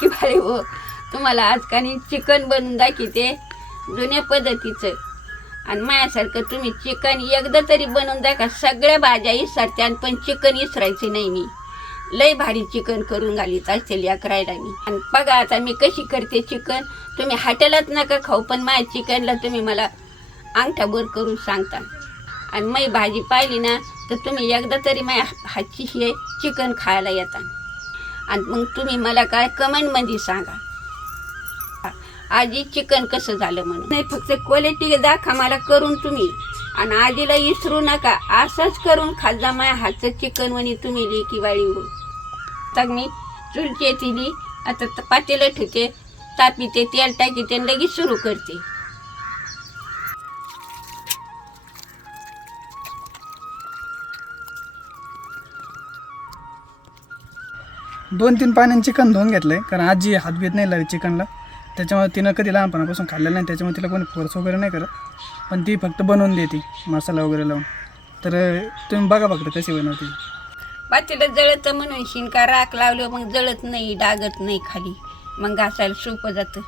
की बाळे हो तुम्हाला आजकाली चिकन बनवून दाखवते जुन्या पद्धतीचं. आणि माझ्यासारखं तुम्ही चिकन एकदा तरी बनवून दाखवा. सगळ्या भाज्या इसरते आणि पण चिकन इसरायचे नाही मी. लय भारी चिकन करून घालीत असेल या करायला मी. आणि बघा आता मी कशी करते चिकन. तुम्ही हॉटेलात नका खाऊ पण माझ्या चिकनला तुम्ही मला अंगठाभर करून सांगता. आणि मी भाजी पाहिली ना तर तुम्ही एकदा तरी माझ्या हातची हे चिकन खायला येता. आणि मग तुम्ही मला काय कमेंटमध्ये सांगा. आजी चिकन कसं झालं म्हणून. नाही फक्त क्वालिटी दाखवा मला करून तुम्ही. आणि आजीला विसरू नका असंच करून खाजा माझ्या हातचं चिकन म्हणे तुम्ही की वाळी तर मी चुलची तिली आता पातेलं ठेवते तापीते तेल टाकीते ते लगेच सुरू करते. दोन तीन पाण्याने चिकन धुवून आहे कारण आजी हातभीत नाही लावी चिकनला. त्याच्यामुळे तिनं कधी लहानपणापासून खाल्लेलं नाही. त्याच्यामुळे तिला कोणी फोर्स वगैरे नाही करत. पण ती फक्त बनवून देते मसाला वगैरे लावून. तर तुम्ही बघा फक्त कशी बनवते. पातेलं जळतं म्हणून शिनका राख लावलं मग जळत नाही डागत नाही खाली. मग घासायला सोपं जातं.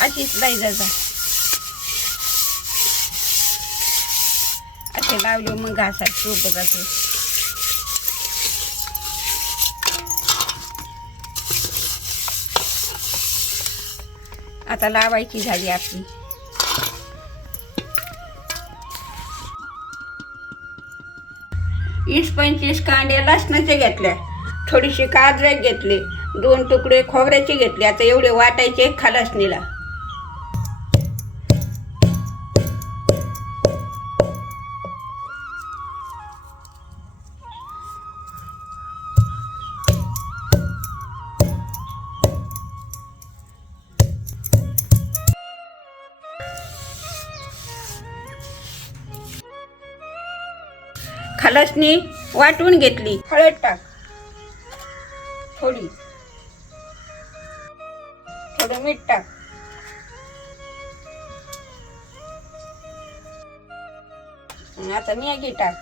अशीच लाई जा असे लावलं मग घासायला सोपं जातं. आता लावायची झाली आपली. वीस पंचवीस कांड्या लसणाचे घेतल्या. थोडीशी काजऱ्यात घेतले. दोन तुकडे खोबऱ्याचे घेतले. आता एवढे वाटायचे खालासणीला खलसणी वाटून घेतली. हळद टाक. थोडी. थोडं मीठ टाक. आता मॅगी टाक.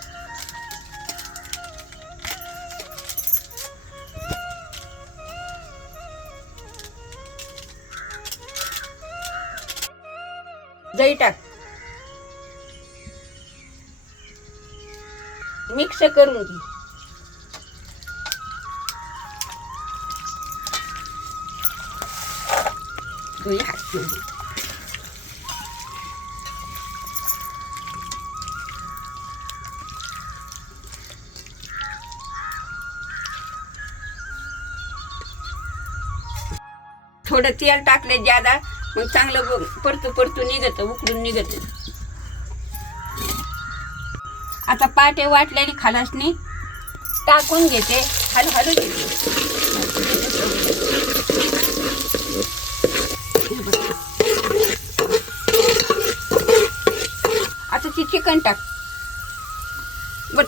दही टाक. मिक्स करून घे. थोडं तेल टाकलं ज्यादा मग चांगलं परतू परतू निघत उकडून निघत. आता पाटे वाटलेली खालासनी टाकून घेते हलू घेते. आता ती चिकन टाक बट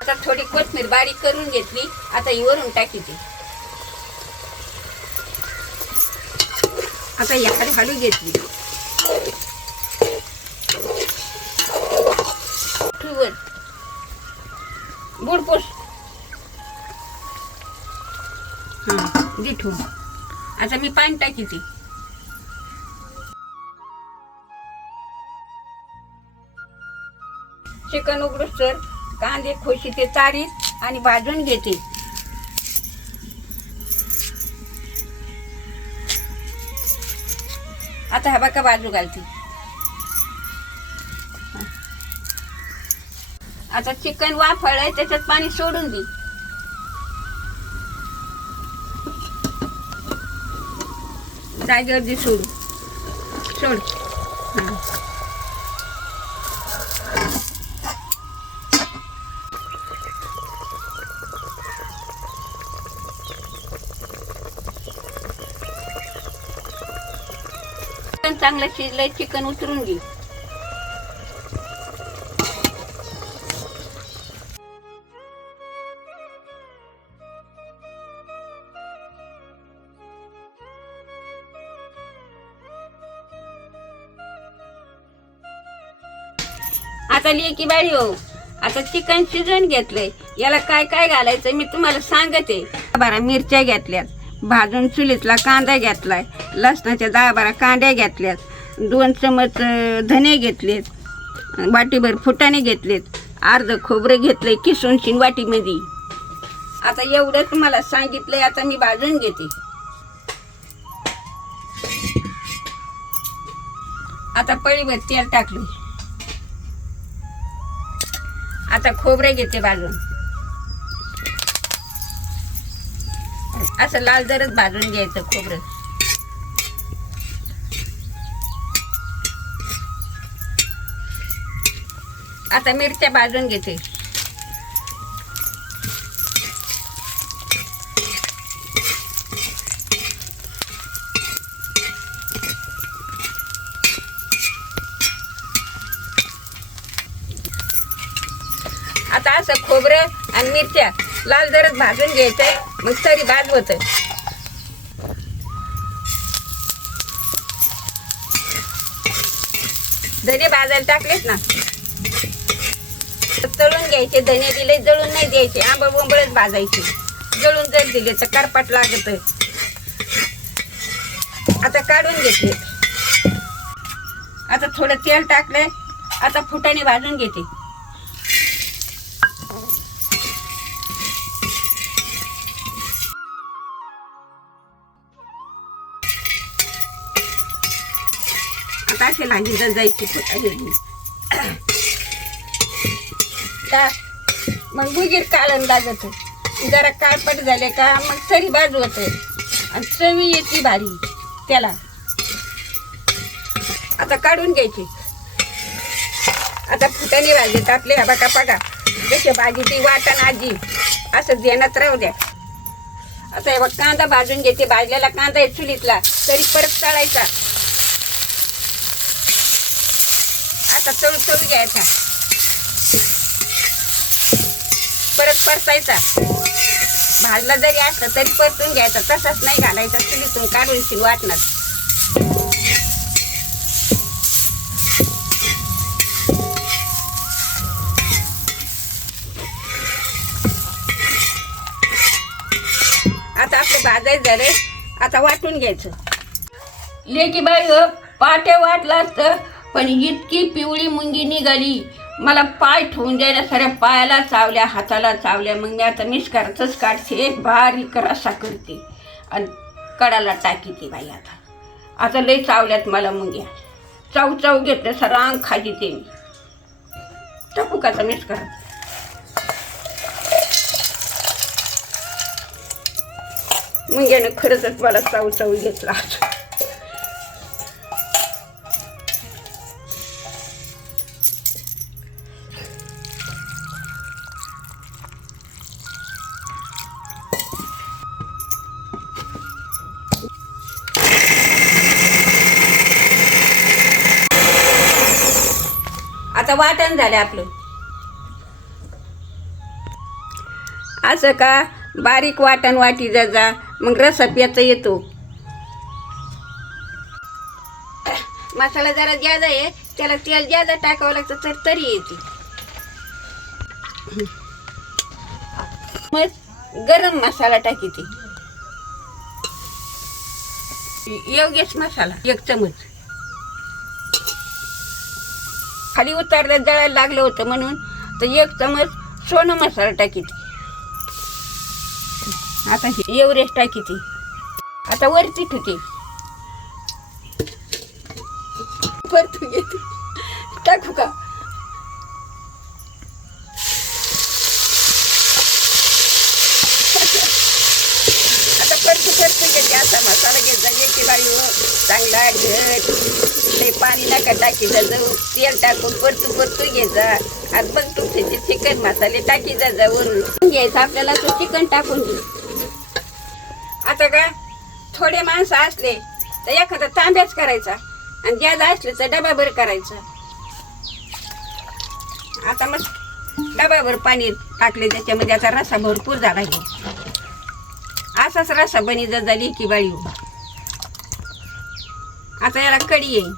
आता थोडी कोथमीर बारीक करून घेतली. आता ही वरून टाकीची आता याकडे हळू घेतली. बुडपोस हां दे आता मी पाणी टाकीची चिकन उघडूस तर कांदे खोशी ते चारीत आणि भाजून घेते. आता हा बघा बाजू घालते. आता चिकन वाफळ आहे त्याच्यात पाणी सोडून दे. जागेवर दे सोडून चांगलं शिजलंय चिकन उतरून घे. आता लेकी बाळी हो आता चिकन शिजवून घेतलंय. याला काय काय घालायचं मी तुम्हाला सांगते. बारा मिरच्या घेतल्यात. भाजून चुलीतला कांदा घेतलाय. लसणाच्या दहा बारा कांड्या घेतल्यात. दोन चमच धने घेतलेत. वाटीभर फुटाणे घेतलेत. अर्ध खोबरं घेतलंय किसून शिन वाटीमध्ये. आता एवढं तुम्हाला सांगितलंय आता मी भाजून घेते. आता पळीभर तेल टाकली आता खोबरे घेते भाजून. असं लाल दरच भाजून घ्यायचं खोबरं. आता मिरच्या भाजून घेते. आता असं खोबरं आणि मिरच्या लाल जरच भाजून घ्यायचंय मग तरी भाजवत धने भाजायला टाकलेत ना? तळून घ्यायचे धने दिले जळून नाही द्यायचे आंबा बोंबळच भाजायचे. जळून जर दिले तर करपाट लागत आता काढून घेतले आता थोडं तेल टाकलंय आता फुटाने भाजून घेते. आता असे जायची का मग बुजीर काढून लागत जरा काळपट झाले का मग तरी बाजू होत. आणि चवी येते भारी त्याला. आता काढून घ्यायची. आता फुटाने भाजी टाकले हा बघा बघा जसे भाजी ती वाटण आजी. असं ध्यानात राहू द्या. आता हे बघ कांदा भाजून घेते भाजलेला कांदा आहे चुलीतला तरी परत तळायचा. आता तळू तळू घ्यायचा. परत परतायचा. भाजला जरी असला तरी परतून घ्यायचा. तसाच नाही घालायचा. चुलीतून काढून शिल वाटणार. आता आपलं भाजायचं झाले आता वाटून घ्यायचं. लेकी बाई हो, पाटे वाटलं असतं. पण इतकी पिवळी मुंगी निघाली. मला पाय ठेवून द्यायला साऱ्या पायाला चावल्या हाताला चावल्या. मग मी आता मिसकारचंच काढते. बारीक रसा करते. आणि कडाला टाकी ती बाई आता. आता लई चावल्यात मला मुंग्या. चाव चाव घेतलं सरांग खाजी ते मी. टाकू का आता मिसकार मुंग्यानं खरंच मला चाव चाव घेतला. आता वाटण झालं आपलं. असं का? बारीक वाटण वाटी जा जा मग रसा प्याचा येतो. मसाला जरा ज्यादा आहे त्याला तेल ज्यादा टाकावं लागतं तर तरी येते. मग गरम मसाला टाकी ते योग्यच मसाला एक चमच. खाली उतारलं जळायला लागलं होतं म्हणून तर एक चमच सोनं मसाला टाकी ती. आता एवरेस्ट टाकी ती. आता वरती ठेवते. परतू घेते टाकू का? आता परतू परतू घेते असा मसाला घेत जा. एक बाई चांगला घट. ते पाणी नका टाकी जा जाऊ. तेल टाकून परतू परतू घे जा. आणि मग तुमचे चिकन मसाले टाकी जा वरून. घ्यायचं आपल्याला तो चिकन टाकून घे आता का? थोडे माणसं असले तर एखादा तांब्याच करायचा आणि ज्यादा असलं तर डबाभर करायचं. आता मग डबाभर पाणी टाकले त्याच्यामध्ये आता रसा भरपूर झाला असाच रसा बनी जर झाली की बाळी. आता याला कडी येईल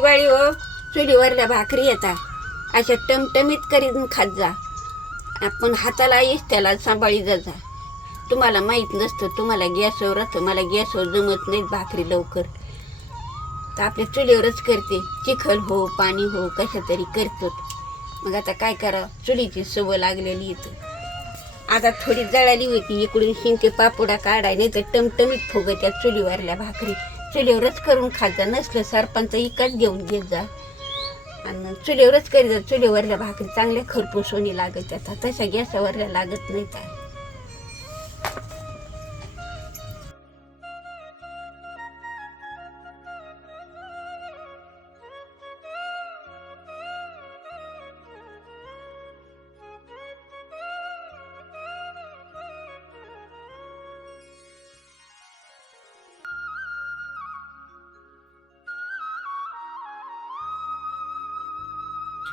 दिवाळी हो चुलीवरल्या भाकरी येतात अशा टमटमीत करीन खात जा. आपण हाताला येस त्याला सांभाळी जा जा. तुम्हाला माहीत नसतं तुम्हाला गॅसवर असतं मला गॅसवर जमत नाहीत भाकरी लवकर. तर आपल्या चुलीवरच करते. चिखल हो पाणी हो कशा तरी करतो मग आता काय करा चुलीची सवय लागलेली इथं. आता थोडी जळाली होती इकडून शिंके पापुडा काढाय नाही तर टमटमीत फुगत्या चुलीवरल्या भाकरी. चुलीवरच करून खायचं नसलं सरपंच इकत घेऊन घेत जा. आणि चुलीवरच करीत जा चुलीवरल्या भाकरी चांगल्या खरपूस होणी लागत त्याचा तशा गॅसावरल्या लागत नाही त्या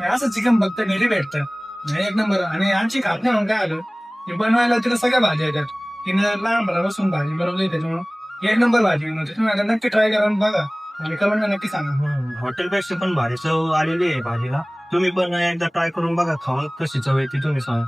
असं चिकन फक्त घरी भेटतं. नाही एक नंबर. आणि आमची खात म्हणून काय आलं हे बनवायला तिला सगळ्या भाज्या येतात. तिनं लहानपणापासून भाजी बनवली त्याच्यामुळं. एक नंबर भाजी बनवते तुम्ही आता नक्की ट्राय करा बघा. आणि कमेंट नक्की सांगा. हॉटेलपेक्षा पण भारी चव आलेली आहे भाजीला. तुम्ही पण एकदा ट्राय करून बघा खाऊन कशी चव येते तुम्ही सांगा.